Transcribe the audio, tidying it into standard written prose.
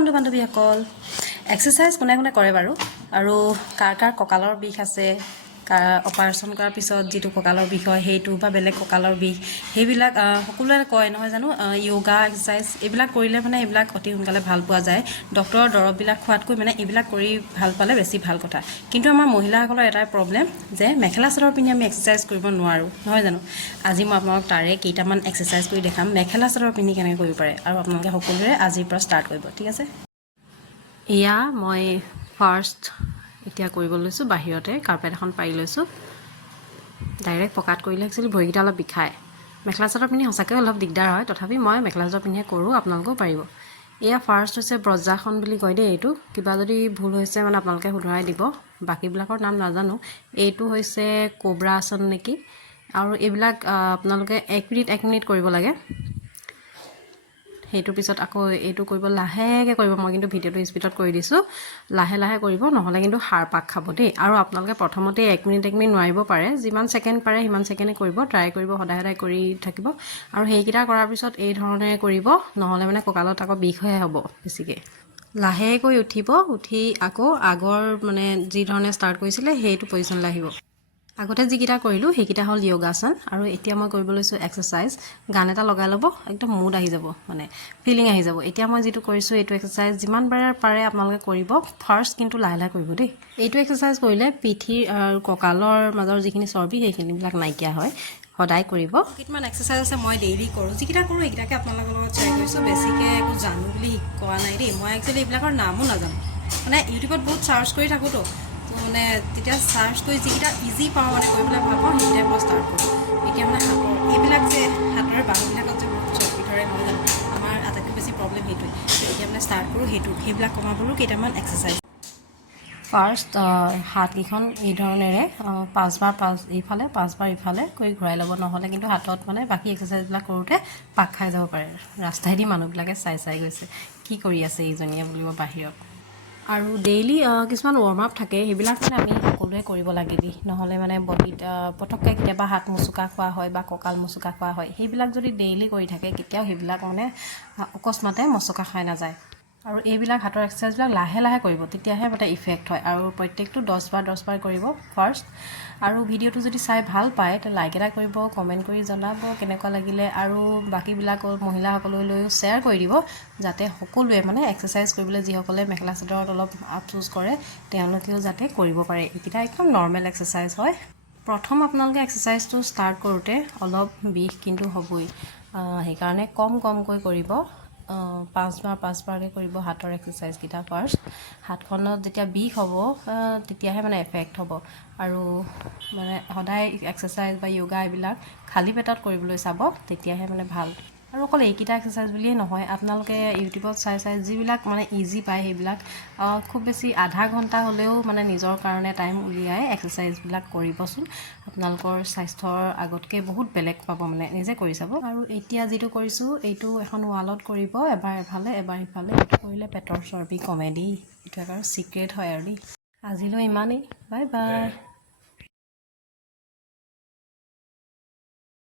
বন্ধু বান্ধৱীসকল এক্সাৰসাইজ কোনে কোনে কৰে বাৰু আৰু কাৰ কাৰ কঁকালৰ বিষ আছে অপাৰেশ্যন কৰাৰ পিছত যেটো কঁকালৰ বিষ হয় হেইটো বা বেলেগ কঁকালৰ বিষ হেইবিলাক সকলোৱে কয় নহয় জানো যোগা এক্সাৰসাইজ এইবিলাক কৰিলে মানে এইবিলাক অতি সোনকালে ভাল পোৱা যায় ডক্টৰৰ দৰববিলাক খোৱাতকৈ মানে এইবিলাক কৰি ভাল পালে বেছি ভাল কথা কিন্তু আমাৰ মহিলাসকলৰ এটাই প্ৰবলেম যে মেখেলা চাদৰ পিন্ধি আমি এক্সাৰসাইজ কৰিব নোৱাৰো নহয় জানো আজি মই আপোনাক তাৰে কেইটামান এক্সাৰসাইজ কৰি দেখাম মেখেলা চাদৰ পিন্ধি কেনেকৈ কৰিব পাৰে আৰু আপোনালোকে সকলোৱে আজিৰ পৰা ষ্টাৰ্ট কৰিব ঠিক আছে ইয়া মই ফাৰ্ষ্ট এতিয়া কৰিব লৈছো বাহিৰতে কাৰ্পেট এখন পাৰি লৈছো ডাইৰেক্ট পকাত কৰিলে একচুয়ালি ভৰিগিটা অলপ বিখায় মেখেলা চাদৰ পিন্ধি হসাকে অলপ দিগদাৰ হয় তথাপি মই মেখেলা চাদৰ পিন্ধি কৰো আপোনালোকেও পাৰিব এয়া ফাৰ্ষ্ট হৈছে ব্ৰজাসন বুলি কয় দে এইটো কিবা যদি ভুল হৈছে মানে আপোনালোকে শুধৰাই দিব বাকিবিলাকৰ নাম নাজানো এইটো হৈছে কোব্ৰা আসন নেকি আৰু এইবিলাক আপোনালোকে 1 মিনিট কৰিব লাগে হেইটো পিছত আকৌ এইটো কৰিব লাহেকে কৰিব মই কিন্তু ভিডিওটো স্পিডত কৰি দিছো লাহে লাহে কৰিব নহলে কিন্তু হাড় পাক খাব দেই আৰু আপোনালোকে প্ৰথমতে 1 মিনিট নোৱাৰিব পাৰে যিমান সেকেন্ড পাৰে সিমান সেকেন্ডে কৰিব ট্ৰাই কৰিব সদায় কৰি থাকিব আৰু হেইকিটা কৰাৰ পিছত এই ধৰণে কৰিব নহলে মানে কঁকালত আকৌ বিষ হৈ হ'ব বেছিকে লাহেকৈ উঠিব উঠি আকৌ আগৰ মানে যি ধৰণে ষ্টাৰ্ট কৰিছিলে হেইটো পজিশনলৈ আহিব আগতে যিকিটা কৰিলো হেকিটা হল যোগাসন আৰু এতিয়া মই কৰিব লৈছো এক্সাৰসাইজ গান এটা লগাই লব একদম মুড আহি যাব মানে ফিলিং আহি যাব এতিয়া মই যেটো কৰিছো এইটো এক্সাৰসাইজ যিমান বাৰ পাৰে আপোনালোকে কৰিব ফাৰ্ষ্ট কিন্তু লাহে লাহে কৰিব দেই এইটো এক্সাৰসাইজ কৰিলে পিঠিৰ আৰু কঁকালৰ মাজৰ যিখিনি চৰ্বি হেখিনি বিলাক নাইকিয়া হয় সদায় কৰিব কিমান এক্সাৰসাইজ আছে মই ডেইলি কৰো যিকিটা কৰো একিটাকে আপোনালোকৰ লগত শ্বেয়াৰ কৰিছো বেছিকে একো জানো বুলি কোৱা নাই দেই মই একচুয়ালি এইবিলাকৰ নামও নাজানো মানে ইউটিউবত বহুত সাৰ্চ কৰি থাকো তো মানে তেতিয়া সাৰ্চ কৰি যিকিটা ইজি পাও মানে কৰিবলৈ ভাল পাও হেইটা মই ষ্টাৰ্ট কৰো এতিয়া মানে হাতৰ এইবিলাক যে হাতৰ বাহুবিলাকত যে বহুত চৰ্বি ধৰে মই জানো আমাৰ আটাইতকৈ বেছি প্ৰবলেম হেইটো এতিয়া মানে ষ্টাৰ্ট কৰো হেইটো হেইবিলাক কমাবলৈ কেইটামান এক্সাৰসাইজ ফাৰ্ষ্ট হাত কিখন এই ধৰণেৰে 5 বাৰ ইফালে 5 বাৰ ইফালে কৰি ঘূৰাই লব নহলে কিন্তু হাতত মানে বাকি এক্সাৰসাইজবিলাক কৰোতে পাক খাই যাব পাৰে ৰাস্তাইদি মানুহবিলাকে চাই গৈছে কি কৰি আছে এইজনীয়ে বুলিব বাহিৰত আৰু ডেইলি কিছুমান ওয়াৰ্ম আপ থাকে হেবিলাক মানে আমি সকলোৱে কৰিব লাগে দি নহলে মানে বডিত পটককে কেতিয়াবা হাত মুচুকা খোৱা হয় বা কঁকাল মুচুকা খোৱা হয় হেবিলাক যদি ডেইলি কৰি থাকে কেতিয়াও হেবিলাক মানে অকস্মাতে মচকা খাই নাযায় আৰু এইবিলাক হাতৰ এক্সাৰসাইজবিলাক লাহে লাহে কৰিব তেতিয়াহে মানে ইফেক্ট হয় আৰু প্ৰত্যেকটো 10 বাৰ কৰিব ফাৰ্ষ্ট আৰু ভিডিওটো যদি চাই ভাল পায় তে লাইক এটা কৰিব কমেন্ট কৰি জনাব কেনেকুৱা লাগিলে আৰু বাকিবিলাকৰ মহিলাসকললৈও শ্বেয়াৰ কৰি দিব যাতে সকলোৱে মানে এক্সাৰসাইজ কৰিবলৈ যিসকলে মেখেলা চাদৰত অলপ আফসোস কৰে তেওঁলোকেও যাতে কৰিব পাৰে এটা একদম নৰমাল এক্সাৰসাইজ হয় প্ৰথম আপোনালোকে এক্সাৰসাইজটো ষ্টাৰ্ট কৰোতে অলপ বিষ কিন্তু হ'বই হেকাৰণে কমকৈ কৰিব 5 বাৰকে কৰিব হাতৰ এক্সাৰসাইজ কিটা ফাৰ্ষ্ট হাতখনত যেতিয়া বিষ হ'ব তেতিয়াহে মানে এফেক্ট হ'ব আৰু মানে সদায় এক্সাৰসাইজ বা যোগা এইবিলাক খালি পেটত কৰিবলৈ চাব তেতিয়াহে মানে ভাল আৰু অকল এইকিটা এক্সাৰসাইজ বুলিয়ে নহয় আপোনালোকে ইউটিউবত চাই যিবিলাক মানে ইজি পায় হেবিলাক খুব বেছি আধা ঘণ্টা হলেও মানে নিজৰ কাৰণে টাইম উলিয়াই এক্সাৰসাইজবিলাক কৰিবচোন আপোনালোকৰ স্বাস্থ্যৰ আগতকে বহুত বেলেগ পাব মানে নিজে কৰি চাব আৰু এতিয়া যেটো কৰিছো এইটো এখন ওয়ালত কৰিব এবাৰ এফালে এবাৰ ইফালে এইটো কৰিলে পেটৰ চৰ্বি কমে দি এটা সিক্ৰেট হয় আৰু আজিলৈ ইমানেই বাই বাই